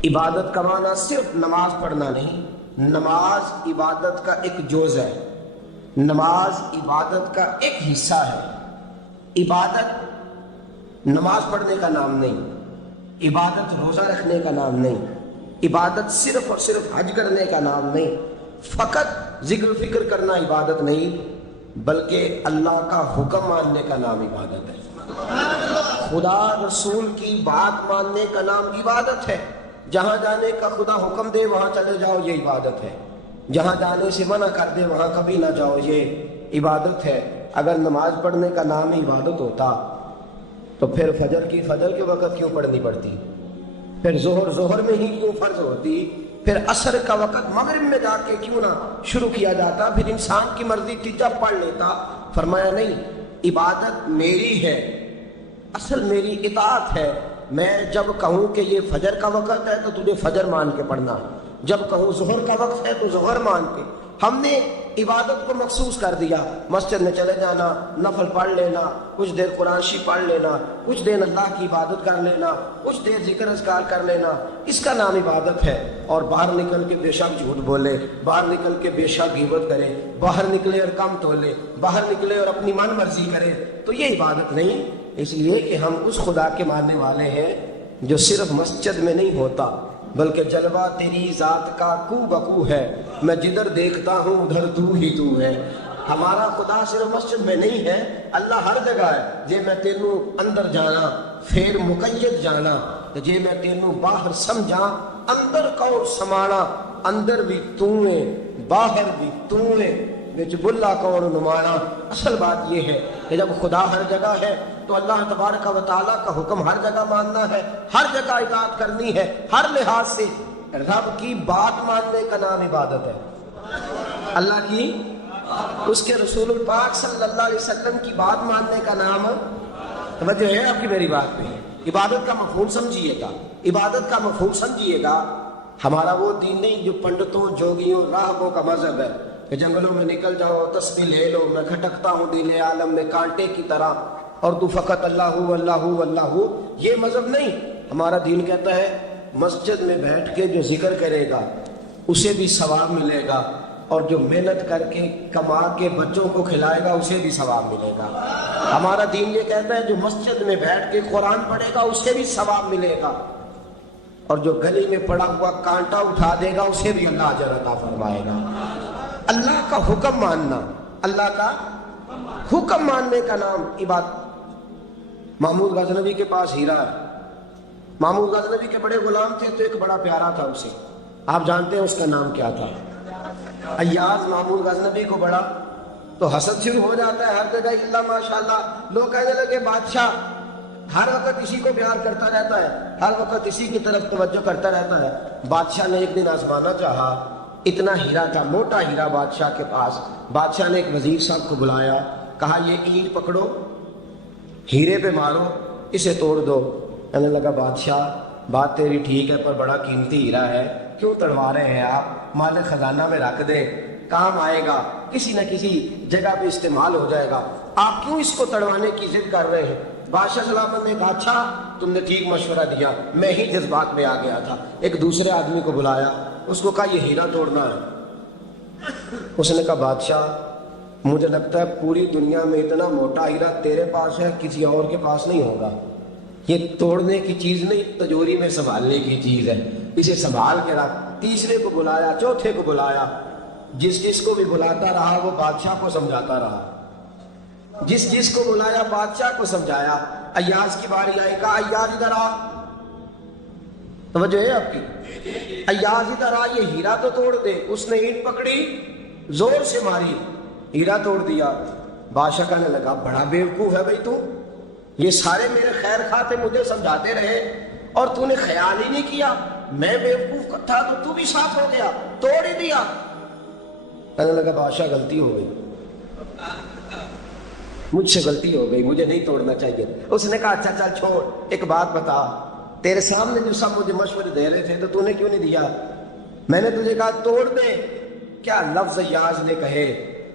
عبادت کا معنی صرف نماز پڑھنا نہیں۔ نماز عبادت کا ایک جز ہے، نماز عبادت کا ایک حصہ ہے۔ عبادت نماز پڑھنے کا نام نہیں، عبادت روزہ رکھنے کا نام نہیں، عبادت صرف اور صرف حج کرنے کا نام نہیں، فقط ذکر و فکر کرنا عبادت نہیں، بلکہ اللہ کا حکم ماننے کا نام عبادت ہے۔ خدا رسول کی بات ماننے کا نام عبادت ہے۔ جہاں جانے کا خدا حکم دے وہاں چلے جاؤ، یہ عبادت ہے۔ جہاں جانے سے منع کر دے وہاں کبھی نہ جاؤ، یہ عبادت ہے۔ اگر نماز پڑھنے کا نام ہی عبادت ہوتا تو پھر فجر کے وقت کیوں پڑھنی پڑتی؟ پھر ظہر میں ہی کیوں فرض ہوتی؟ پھر عصر کا وقت مغرب میں جا کے کیوں نہ شروع کیا جاتا؟ پھر انسان کی مرضی تھی جب پڑھ لیتا۔ فرمایا نہیں، عبادت میری ہے، اصل میری اطاعت ہے۔ میں جب کہوں کہ یہ فجر کا وقت ہے تو تجھے فجر مان کے پڑھنا، جب کہوں ظہر کا وقت ہے تو ظہر مان کے۔ ہم نے عبادت کو مخصوص کر دیا، مسجد میں چلے جانا، نفل پڑھ لینا، کچھ دیر قرآن شریف پڑھ لینا، کچھ دیر اللہ کی عبادت کر لینا، کچھ دیر ذکر اذکار کر لینا، اس کا نام عبادت ہے۔ اور باہر نکل کے بے شک جھوٹ بولے، باہر نکل کے بے شک غیبت کرے، باہر نکلے اور کم تولے، باہر نکلے اور اپنی من مرضی کرے، تو یہ عبادت نہیں۔ اس لیے کہ ہم اس خدا کے ماننے والے ہیں جو صرف مسجد میں نہیں ہوتا، بلکہ جلوہ تیری ذات کا کو بکو ہے، میں جدھر دیکھتا ہوں ادھر تو ہی تو ہے۔ ہمارا خدا صرف مسجد میں نہیں ہے، اللہ ہر جگہ ہے۔ جے میں تینوں اندر جانا پھر مقید جانا، جے میں تینوں باہر سمجھا اندر کون سمانا، اندر بھی تو ہے باہر بھی تو ہے، بچ بلا کون نمانا۔ اصل بات یہ ہے کہ جب خدا ہر جگہ ہے تو اللہ تبارک و تعالیٰ کا حکم ہر جگہ ماننا ہے، ہر جگہ اطاعت کرنی ہے، ہر لحاظ سے۔ رب کی بات ماننے کا نام عبادت ہے، اللہ کی، اس کے رسول پاک صلی اللہ علیہ وسلم کی بات ماننے کا نام، توجہ ہے آپ کی میری بات پہ؟ عبادت کا مفہوم سمجھیے گا، عبادت کا مفہوم سمجھیے گا۔ ہمارا وہ دین نہیں جو پنڈتوں، جوگیوں، راہبوں کا مذہب ہے کہ جنگلوں میں نکل جاؤ، تسبیح لے لو، میں کھٹکتا ہوں دل عالم میں کانٹے کی طرح اور تو فقط اللہ اللہ اللہ۔ یہ مذہب نہیں۔ ہمارا دین کہتا ہے مسجد میں بیٹھ کے جو ذکر کرے گا اسے بھی ثواب ملے گا، اور جو محنت کر کے کما کے بچوں کو کھلائے گا اسے بھی ثواب ملے گا۔ ہمارا دین یہ کہتا ہے جو مسجد میں بیٹھ کے قرآن پڑھے گا اسے بھی ثواب ملے گا، اور جو گلی میں پڑا ہوا کانٹا اٹھا دے گا اسے بھی اللہ اجر عطا فرمائے گا۔ اللہ کا حکم ماننا، اللہ کا حکم ماننے کا نام عبادت۔ محمود غزنوی کے پاس ہیرا ہے، محمود غزنوی کے بڑے غلام تھے تو ایک بڑا پیارا تھا اسے، آپ جانتے ہیں اس کا نام کیا تھا؟ ایاز محمود غزنوی کو بڑا تو حسد شروع ہو جاتا ہے ہر جگہ، اللہ ماشاءاللہ۔ لوگ کہنے لگے بادشاہ ہر وقت اسی کو پیار کرتا رہتا ہے، ہر وقت اسی کی طرف توجہ کرتا رہتا ہے۔ بادشاہ نے ایک دن آزمانا چاہا، اتنا ہیرا تھا، موٹا ہیرا بادشاہ کے پاس۔ بادشاہ نے ایک وزیر صاحب کو بلایا، کہا یہ اینٹ پکڑو، ہیرے پہ مارو، اسے توڑ دو۔ کہنے لگا بادشاہ بات تیری ٹھیک ہے پر بڑا قیمتی ہیرا ہے، کیوں تڑوا رہے ہیں آپ؟ مال خزانہ میں رکھ دیں، کام آئے گا، کسی نہ کسی جگہ پہ استعمال ہو جائے گا۔ آپ کیوں اس کو تڑوانے کی ضد کر رہے ہیں؟ بادشاہ سلامت نے کہا اچھا تم نے ٹھیک مشورہ دیا، میں ہی جذبات میں آ گیا تھا۔ ایک دوسرے آدمی کو بلایا، اس کو کہا یہ ہیرا توڑنا ہے۔ اس نے کہا بادشاہ مجھے لگتا ہے پوری دنیا میں اتنا موٹا ہیرا تیرے پاس ہے، کسی اور کے پاس نہیں ہوگا، یہ توڑنے کی چیز نہیں، تجوری میں سنبھالنے کی چیز ہے، اسے سنبھال کے رکھ۔ تیسرے کو بلایا، چوتھے کو بلایا، جس کو بھی بلاتا رہا وہ بادشاہ کو سمجھاتا رہا، جس کو بلایا بادشاہ کو سمجھایا۔ ایاز کی باری آئی، کہا ایاز ادھر آ، توجہ ہے آپ کی، ایاز ادھر آ، یہ ہیرا تو توڑ دے۔ اس نے اینٹ پکڑی، زور سے ماری، ہیرا توڑ دیا۔ بادشاہ کہنے لگا بڑا بیوقوف ہے بھائی تو، یہ سارے میرے خیر خواہ تھے، مجھے سمجھاتے رہے اور تو نے خیال ہی نہیں کیا، میں بیوقوف تھا تو بھی ساتھ ہو گیا، توڑ ہی دیا۔ کہنے لگا بادشاہ غلطی ہو گئی، مجھ سے غلطی ہو گئی، مجھے نہیں توڑنا چاہیے۔ اس نے کہا اچھا چل چھوڑ، ایک بات بتا، تیرے سامنے جو سب مجھے مشورے دے رہے تھے تو نے کیوں نہیں دیا؟ میں نے تجھے کہا توڑ دے، کیا لفظ ایاز نے کہے،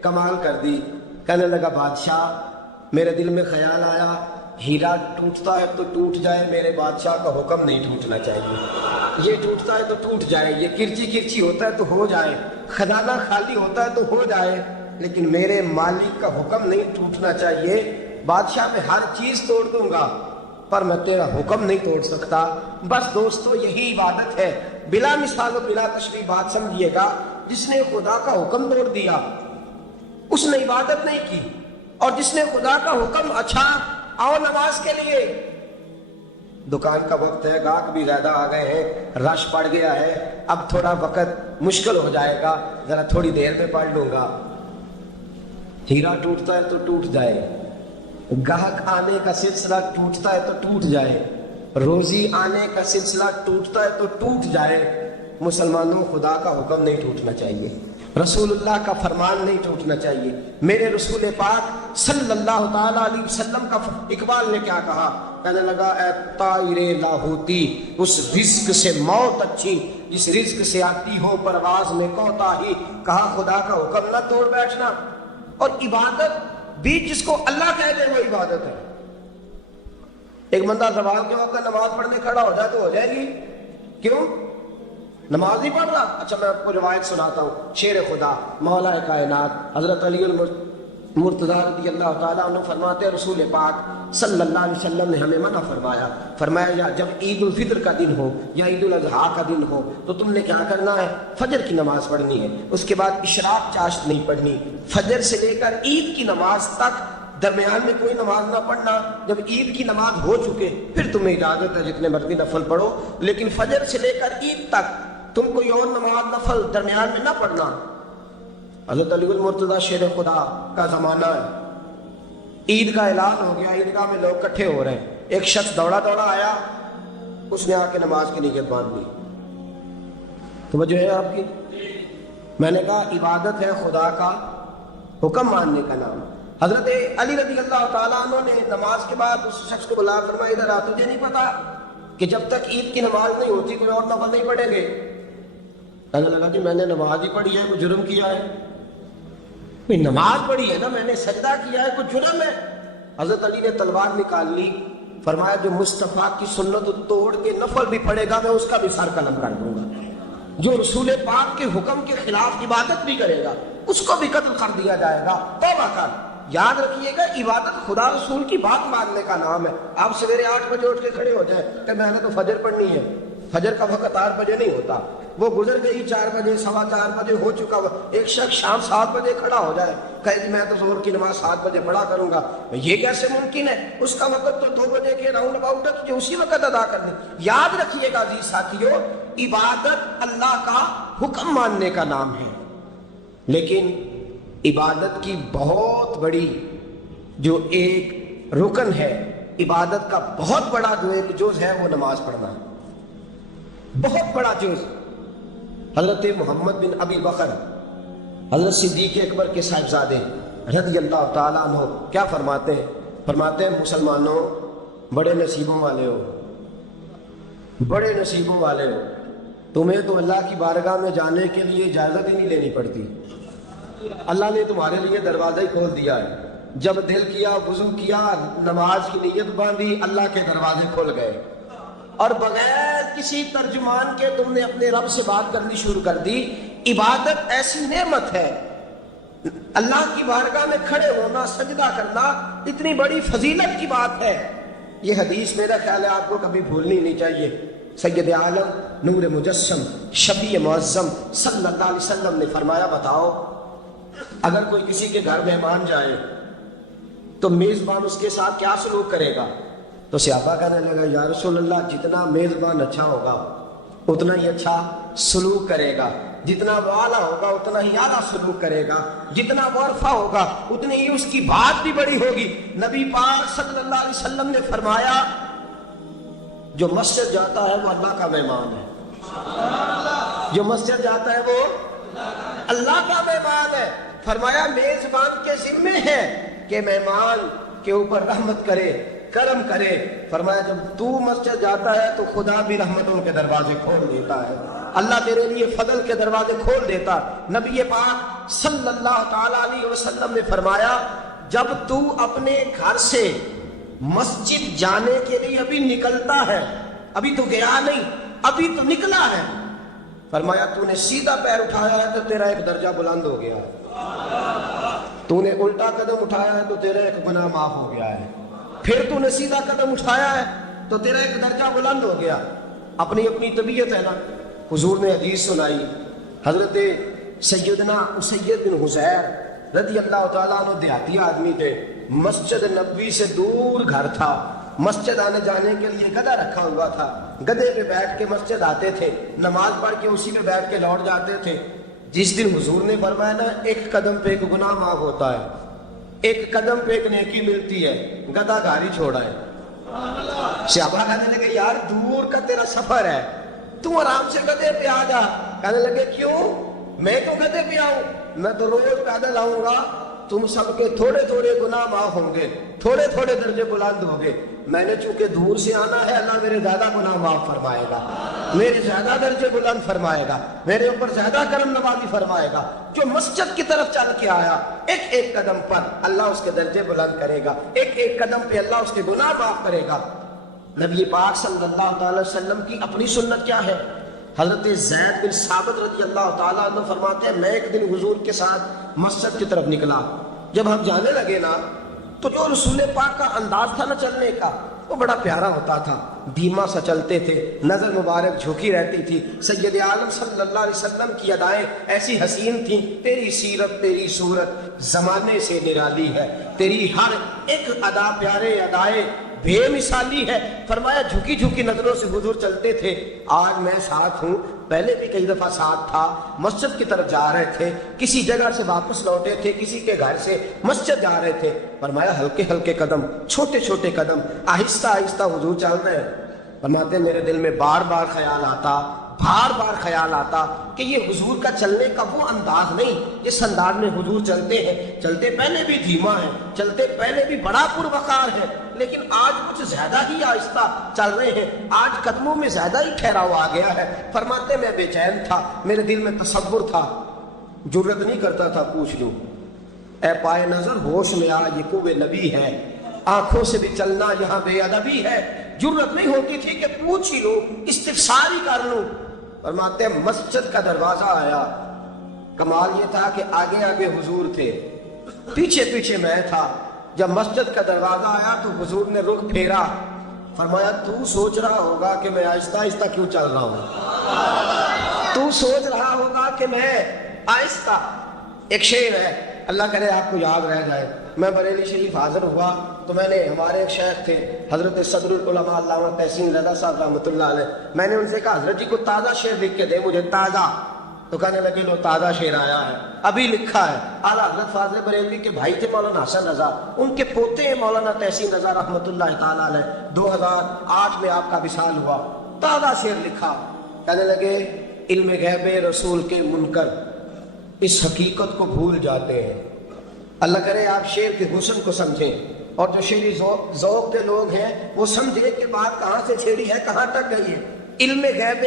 کمال کر دی۔ کہنے لگا بادشاہ میرے دل میں خیال آیا ہیرا ٹوٹتا ہے تو ٹوٹ جائے، میرے بادشاہ کا حکم نہیں ٹوٹنا چاہیے، یہ ٹوٹتا ہے تو ٹوٹ جائے، یہ کرچی کرچی ہوتا ہے تو ہو جائے، خزانہ خالی ہوتا ہے تو ہو جائے، لیکن میرے مالک کا حکم نہیں ٹوٹنا چاہیے۔ بادشاہ میں ہر چیز توڑ دوں گا پر میں تیرا حکم نہیں توڑ سکتا۔ بس دوستو یہی عبادت ہے، بلا مثال و بلا تشریح بات سمجھیے گا۔ جس نے خدا کا حکم توڑ دیا اس نے عبادت نہیں کی، اور جس نے خدا کا حکم اچھا آؤ نماز کے لیے، دکان کا وقت ہے، گاہک بھی زیادہ آ گئے ہیں، رش پڑ گیا ہے، اب تھوڑا وقت مشکل ہو جائے گا، ذرا تھوڑی دیر میں پڑھ لوں گا۔ ہیرا ٹوٹتا ہے تو ٹوٹ جائے، گاہک آنے کا سلسلہ ٹوٹتا ہے تو ٹوٹ جائے، روزی آنے کا سلسلہ ٹوٹتا ہے تو ٹوٹ جائے، مسلمانوں خدا کا حکم نہیں ٹوٹنا چاہیے، رسول اللہ کا فرمان نہیں ٹوٹنا چاہیے۔ میرے رسول پاک صلی اللہ تعالی علیہ وسلم کا اقبال نے کیا کہا؟ کہنے لگا اے طائر لاہوتی، اس رزق سے موت اچھی جس رزق سے آتی ہو پرواز میں کوتاہی، کہا خدا کا حکم نہ توڑ بیٹھنا۔ اور عبادت بھی جس کو اللہ کہہ دے وہ عبادت ہے۔ ایک بندہ زوال کے وقت نماز پڑھنے کھڑا ہو جائے تو ہو جائے گی، کیوں؟ نماز نہیں پڑھ رہا؟ اچھا میں آپ کو روایت سناتا ہوں، شیر خدا مولا کائنات حضرت علی المرتضیٰ رضی اللہ تعالیٰ عنہ فرماتے ہیں رسول پاک صلی اللہ علیہ وسلم نے ہمیں منع فرمایا یا جب عید الفطر کا دن ہو یا عید الاضحیٰ کا دن ہو تو تم نے کیا کرنا ہے؟ فجر کی نماز پڑھنی ہے، اس کے بعد اشراق چاشت نہیں پڑھنی، فجر سے لے کر عید کی نماز تک درمیان میں کوئی نماز نہ پڑھنا، جب عید کی نماز ہو چکے پھر تمہیں اجازت ہے جتنے مرضی نفل پڑھو، لیکن فجر سے لے کر عید تک تم کوئی اور نماز نفل درمیان میں نہ پڑھنا۔ حضرت علی المرتضیٰ شیر خدا کا زمانہ ہے، عید کا اعلان ہو گیا، عیدگاہ میں لوگ کٹھے ہو رہے ہیں، ایک شخص دوڑا آیا، اس نے آ کے نماز کی نیت باندھ لی۔ توجہ ہے آپ کی؟ میں نے کہا عبادت ہے خدا کا حکم ماننے کا نام۔ حضرت علی رضی اللہ تعالیٰ عنہ نے نماز کے بعد اس شخص کو بلا فرمایا ادھر آ، تجھے نہیں پتا کہ جب تک عید کی نماز نہیں ہوتی کوئی اور نفل نہیں پڑھیں گے؟ کہنے لگا جی میں نے نماز ہی پڑھی ہے، کوئی جرم کیا ہے؟ نماز پڑھی ہے نا، میں نے سجدہ کیا ہے، کوئی جرم ہے؟ حضرت علی نے تلوار نکال لی، فرمایا جو مصطفیٰ کی سنت توڑ کے نفل بھی پڑھے گا میں اس کا بھی سر قلم کر دوں گا، جو رسول پاک کے حکم کے خلاف عبادت بھی کرے گا اس کو بھی قتل کر دیا جائے گا۔ توبہ کر۔ یاد رکھیے گا عبادت خدا رسول کی بات ماننے کا نام ہے۔ آپ سویرے 8 بجے اٹھ کے کھڑے ہو جائیں کہ میں نے تو فجر پڑھنی ہے، فجر کا وقت 8 بجے نہیں ہوتا، وہ گزر گئی 4 بجے، 4:15 بجے ہو چکا ہوا۔ ایک شخص شام 7 بجے کھڑا ہو جائے کہے جی میں تو ظہر کی نماز 7 بجے پڑھا کروں گا، یہ کیسے ممکن ہے؟ اس کا وقت تو 2 بجے کے راؤنڈ اباؤٹ ہے، تجھے اسی وقت ادا کرنی۔ یاد رکھیے گا عزیز ساتھیو، عبادت اللہ کا حکم ماننے کا نام ہے، لیکن عبادت کی بہت بڑی جو ایک رکن ہے، عبادت کا بہت بڑا جو ایک جز ہے وہ نماز پڑھنا ہے، بہت بڑا جز۔ حضرت محمد بن ابی بکر حضرت صدیق اکبر کے صاحبزادے رضی اللہ تعالیٰ عنہ کیا فرماتے ہیں؟ فرماتے ہیں مسلمانوں بڑے نصیبوں والے ہو، بڑے نصیبوں والے ہو، تمہیں تو اللہ کی بارگاہ میں جانے کے لیے اجازت ہی نہیں لینی پڑتی، اللہ نے تمہارے لیے دروازہ ہی کھول دیا ہے۔ جب دل کیا وضو کیا نماز کی نیت باندھی اللہ کے دروازے کھل گئے اور بغیر کسی ترجمان کے تم نے اپنے رب سے بات کرنی شروع کر دی. عبادت ایسی نعمت ہے, اللہ کی بارگاہ میں کھڑے ہونا سجدہ کرنا اتنی بڑی فضیلت کی بات ہے. یہ حدیث میرا خیال ہے آپ کو کبھی بھولنی نہیں چاہیے. سید عالم نور مجسم شفیع معظم صلی اللہ علیہ وسلم نے فرمایا بتاؤ اگر کوئی کسی کے گھر مہمان جائے تو میزبان اس کے ساتھ کیا سلوک کرے گا؟ تو صحابہ کہنے لگا یا رسول اللہ جتنا میزبان اچھا ہوگا اتنا ہی اچھا سلوک کرے گا, جتنا وہ اعلیٰ ہوگا اتنا ہی اعلیٰ سلوک کرے گا, جتنا وہ عرفہ ہوگا اتنی ہی اس کی بات بھی بڑی ہوگی. نبی پاک صلی اللہ علیہ وسلم نے فرمایا جو مسجد جاتا ہے وہ اللہ کا مہمان ہے, جو مسجد جاتا ہے وہ اللہ کا مہمان ہے. فرمایا میزبان کے ذمے ہے کہ مہمان کے اوپر رحمت کرے, کرم کرے. فرمایا جب تو مسجد جاتا ہے تو خدا بھی رحمتوں کے دروازے کھول دیتا ہے, اللہ تیرے لیے فضل کے دروازے کھول دیتا. نبی پاک صلی اللہ تعالی علیہ وسلم نے فرمایا جب تو اپنے گھر سے مسجد جانے کے لیے ابھی نکلتا ہے, ابھی تو گیا نہیں, ابھی تو نکلا ہے, فرمایا تو نے سیدھا پیر اٹھایا ہے تو تیرا ایک درجہ بلند ہو گیا ہے, تو نے الٹا قدم اٹھایا ہے تو تیرا ایک گناہ معاف ہو گیا ہے, پھر تو نے سیدھا قدم اٹھایا ہے تو تیرا ایک درجہ بلند ہو گیا. اپنی اپنی طبیعت ہے نا. حضور نے حدیث سنائی, حضرت سیدنا اسید بن حذیر رضی اللہ تعالیٰ عنہ دیہاتی آدمی تھے, مسجد نبوی سے دور گھر تھا, مسجد آنے جانے کے لیے گدھا رکھا ہوا تھا, گدھے پہ بیٹھ کے مسجد آتے تھے, نماز پڑھ کے اسی پہ بیٹھ کے لوٹ جاتے تھے. جس دن حضور نے فرمایا نا ایک قدم پہ ایک گناہ معاف ہوتا ہے, ایک قدم پہ ایک نیکی ملتی ہے, گدھا گھر ہی چھوڑا ہے. صحابہ کہنے لگے یار دور کا تیرا سفر ہے, تم آرام سے گدھے پہ آ جا. کہنے لگے کیوں, میں تو گدھے پہ آؤں, میں تو روز پیدل آؤں گا, تم سب کے تھوڑے تھوڑے گناہ معاف ہوں گے, تھوڑے تھوڑے درجے بلند ہوں گے. میں نے چونکہ دور سے آنا ہے اللہ میرے زیادہ گناہ معاف فرمائے گا, میرے زیادہ درجے بلند فرمائے گا, میرے اوپر زیادہ کرم نوازی فرمائے گا. جو مسجد کی طرف چل کے آیا ایک ایک قدم پر اللہ اس کے درجے بلند کرے گا, ایک ایک قدم پہ اللہ اس کے گناہ معاف کرے گا. نبی پاک صلی اللہ تعالی وسلم کی اپنی سنت کیا ہے؟ حضرت زید بن ثابت رضی اللہ تعالیٰ عنہ فرماتے ہیں میں ایک دن حضور کے ساتھ مسجد کی طرف نکلا. جب ہم جانے لگے نا تو جو رسول پاک کا انداز تھا نا چلنے کا وہ بڑا پیارا ہوتا تھا, دھیما سا چلتے تھے, نظر مبارک جھکی رہتی تھی. سید عالم صلی اللہ علیہ وسلم کی ادائیں ایسی حسین تھیں, تیری سیرت تیری صورت زمانے سے نرالی ہے, تیری ہر ایک ادا پیارے ادائیں بے مثالی ہے. فرمایا جھکی جھکی نظروں سے حضور چلتے تھے. آج میں ساتھ ہوں, پہلے بھی کئی دفعہ ساتھ تھا, مسجد کی طرف جا رہے تھے, کسی جگہ سے واپس لوٹے تھے, کسی کے گھر سے مسجد جا رہے تھے. فرمایا ہلکے ہلکے قدم, چھوٹے چھوٹے قدم, آہستہ آہستہ حضور چل رہے ہیں. فرماتے میرے دل میں بار بار خیال آتا کہ یہ حضور کا چلنے کا وہ انداز نہیں جس انداز میں حضور چلتے ہیں. چلتے پہلے بھی دھیما ہے, چلتے پہلے بھی بڑا پروقار ہے, لیکن آج کچھ زیادہ ہی آہستہ چل رہے ہیں, آج قدموں میں زیادہ ہی ٹھہراؤ آ گیا ہے. فرماتے میں بے چین تھا, میرے دل میں تصور تھا, جرت نہیں کرتا تھا پوچھ لوں اے پائے نظر ہوش میں آ یہ کوے نبی ہے, آنکھوں سے بھی چلنا یہاں بے ادبی ہے. جرت نہیں ہوتی تھی کہ پوچھ ہی لوں, استفسار ہی کر لوں. فرماتے ہیں مسجد کا دروازہ آیا, کمال یہ تھا کہ آگے آگے حضور تھے, پیچھے پیچھے میں تھا. جب مسجد کا دروازہ آیا تو حضور نے رخ پھیرا. فرمایا تو سوچ رہا ہوگا کہ میں آہستہ آہستہ کیوں چل رہا ہوں, تو سوچ رہا ہوگا کہ میں آہستہ. ایک شعر ہے, اللہ کرے آپ کو یاد رہ جائے. میں بریلی شریف حاضر ہوا تو میں نے, ہمارے ایک شیخ تھے حضرت صدر العلماء علامہ تحسین رضا صاحب رحمۃ اللہ علیہ, میں نے ان سے کہا حضرت جی کو تازہ شعر لکھ کے دے مجھے, تازہ. تو کہنے لگے لو تازہ شعر آیا ہے, ابھی لکھا ہے. اعلیٰ حضرت فاضل بریلوی کے بھائی تھے مولانا حسن رضا, ان کے پوتے ہیں مولانا تحسین رضا رحمۃ اللہ تعالیٰ علیہ. 2008 میں آپ کا وصال ہوا, تازہ شعر لکھا. کہنے لگے علم غیب رسول کے منکر اس حقیقت کو بھول جاتے ہیں. اللہ کرے آپ شعر کے حسن کو سمجھیں, اور جو شعری ذوق کے لوگ ہیں وہ سمجھیں کہ بات کہاں سے چھیڑی ہے, کہاں تک گئی ہے. علم غیب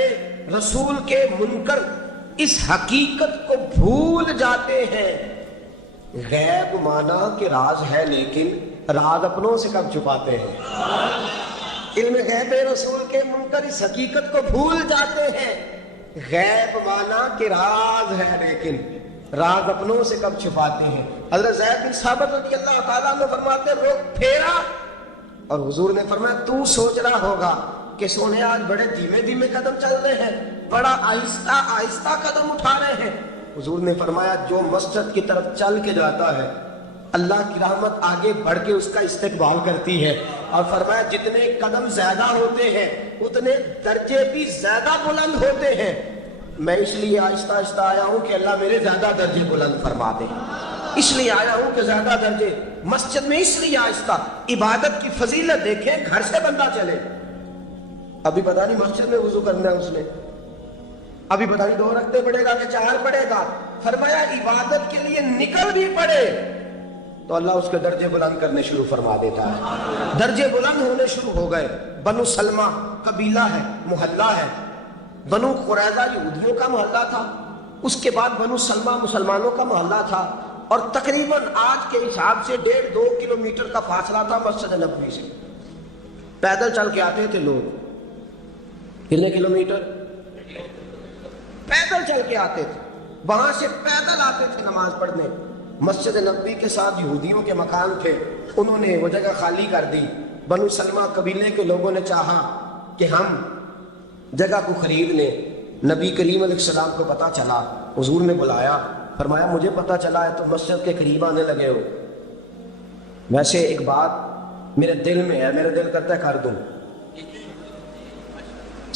رسول کے منکر اس حقیقت کو بھول جاتے ہیں. غیب مانا کہ راز ہے لیکن راز اپنوں سے کب چھپاتے ہیں. علم غیب رسول کے منکر اس حقیقت کو بھول جاتے ہیں. غیب مانا کہ راز ہے لیکن راز اپنوں سے کب چھپاتے ہیں. حضرت زید بن ثابت رضی اللہ تعالیٰ عنہ فرماتے ہیں رخ پھیرا اور حضور نے فرمایا تو سوچ رہا ہوگا کہ سونے آج بڑے دھیمے دھیمے قدم چل رہے ہیں, بڑا آہستہ آہستہ قدم اٹھا رہے ہیں. حضور نے فرمایا جو مسجد کی طرف چل کے جاتا ہے اللہ کی رحمت آگے بڑھ کے اس کا استقبال کرتی ہے. اور فرمایا جتنے قدم زیادہ ہوتے ہیں اتنے درجے بھی زیادہ بلند ہوتے ہیں. میں اس لیے آہستہ آہستہ آیا ہوں کہ اللہ میرے زیادہ درجے بلند فرما دے. اس لیے آیا ہوں کہ زیادہ درجے مسجد میں اس لیے آہستہ. عبادت کی فضیلت دیکھیں, گھر سے بندہ چلے, ابھی پتہ نہیں مسجد میں وضو کرنا ہے اس نے, ابھی پتہ نہیں 2 رکعتیں پڑھے گا کہ 4 پڑھے گا. فرمایا عبادت کے لیے نکل بھی پڑے تو اللہ اس کے درجے بلند کرنے شروع فرما دیتا ہے. درجے بلند ہونے شروع ہو گئے. بنو سلمہ قبیلہ ہے, محلہ ہے. بنو قریظہ یہودیوں کا محلہ تھا, اس کے بعد بنو سلمہ مسلمانوں کا محلہ تھا, اور تقریباً آج کے حساب سے 1.5-2 کلومیٹر کا فاصلہ تھا مسجد نبوی سے. پیدل چل کے آتے تھے لوگ. کتنے کلومیٹر پیدل چل کے آتے تھے, وہاں سے پیدل آتے تھے نماز پڑھنے. مسجد نبوی کے ساتھ یہودیوں کے مکان تھے, انہوں نے وہ جگہ خالی کر دی. بنو سلمہ قبیلے کے لوگوں نے چاہا کہ ہم جگہ کو خرید لیں. نبی کریم علیہ السلام کو پتہ چلا, حضور نے بلایا, فرمایا مجھے پتہ چلا ہے تو مسجد کے قریب آنے لگے ہو. ویسے ایک بات میرے دل میں ہے, میرا دل کرتا ہے کر دوں.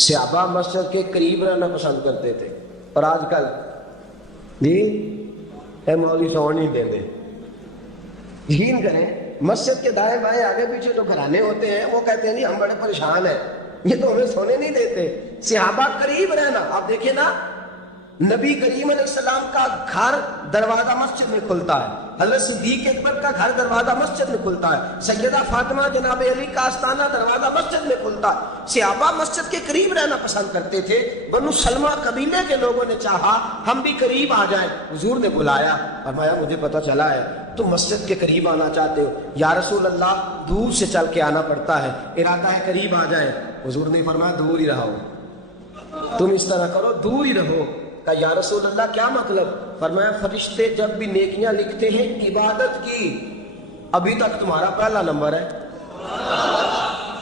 صحابہ مسجد کے قریب رہنا پسند کرتے تھے, اور آج کل جی اے مولوی سو نہیں دیں دے. یقین کریں مسجد کے دائیں بائیں آگے پیچھے جو گھرانے ہوتے ہیں وہ کہتے ہیں نہیں ہم بڑے پریشان ہیں, یہ تو ہمیں سونے نہیں دیتے. صحابہ قریب رہنا. آپ دیکھیں نا نبی کریم علیہ السلام کا گھر دروازہ مسجد میں کھلتا ہے, حضرت صدیق اکبر کا گھر دروازہ مسجد میں کھلتا ہے, سیدہ فاطمہ جناب علی کا آستانہ دروازہ مسجد میں کھلتا ہے. صحابہ مسجد کے قریب رہنا پسند کرتے تھے. بنو سلمہ قبیلے کے لوگوں نے چاہا ہم بھی قریب آ جائیں. حضور نے بلایا, فرمایا مجھے پتہ چلا ہے تم مسجد کے قریب آنا چاہتے ہو. یا رسول اللہ دور سے چل کے آنا پڑتا ہے, ارادہ ہے قریب آ جائیں. حضور نے فرمایا دور ہی رہو, تم اس طرح کرو دور ہی رہو. کہا یا رسول اللہ کیا مطلب؟ فرمایا فرشتے جب بھی نیکیاں لکھتے ہیں عبادت کی, ابھی تک تمہارا پہلا نمبر ہے,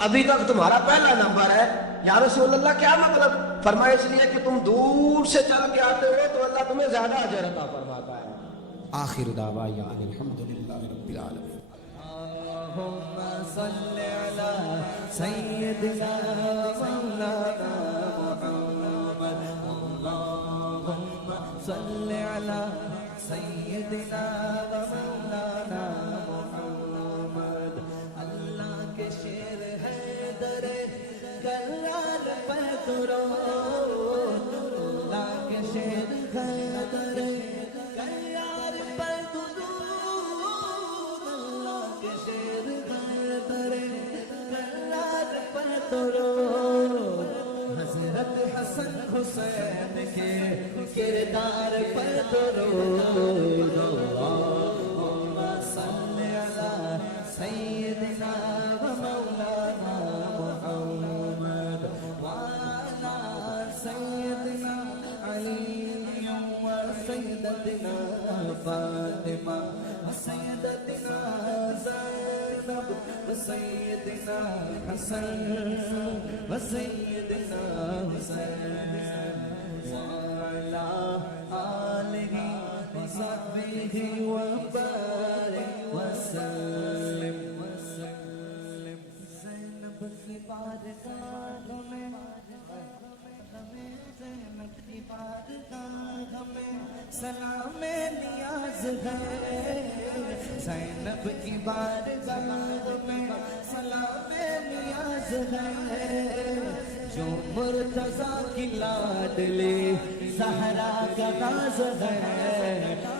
ابھی تک تمہارا پہلا نمبر ہے. یا رسول اللہ کیا مطلب؟ فرمایا اس لیے کہ تم دور سے چل کے آتے ہو تو اللہ تمہیں زیادہ اجر عطا فرماتا ہے. آخر دعوانا الحمدللہ رب العالمین. اللہم صل علی سیدنا مولانا محمد. اللہم صل علی سیدنا مولانا محمد. اللہ کے شیر ہے در کرار پر درود, اللہ کے شیر ہے در کرار پر درود, اللہ کے شیر ہے در کرار پر درود. حضرت حسن حسین کے کردار پر درود. اللہم صل علی سیدنا و مولانا محمد وعلی سیدنا علی و سیدتنا فاطمہ و سیدتنا زینب و سیدنا حسن و سیدنا حسین وعلی آلہ و صحبہ وبارک وسلم. زینب کی بارگاہ میں, زینب کی بارگاہ میں سلام نیاز ہے. زینب کی بارگاہ میں سلام نیاز ہے. جو مرتضیٰ کی لاڈلی زہرا کا ناز ہے.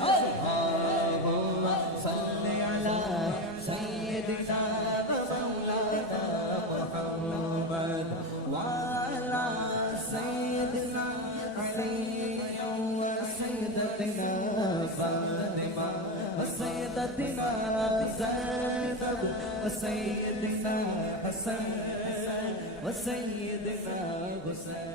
اللہم صل علی سیدنا مولانا محمد وعلی سیدنا علی و سیدتنا فاطمہ زینب و سیدنا حسن و سیدنا حسین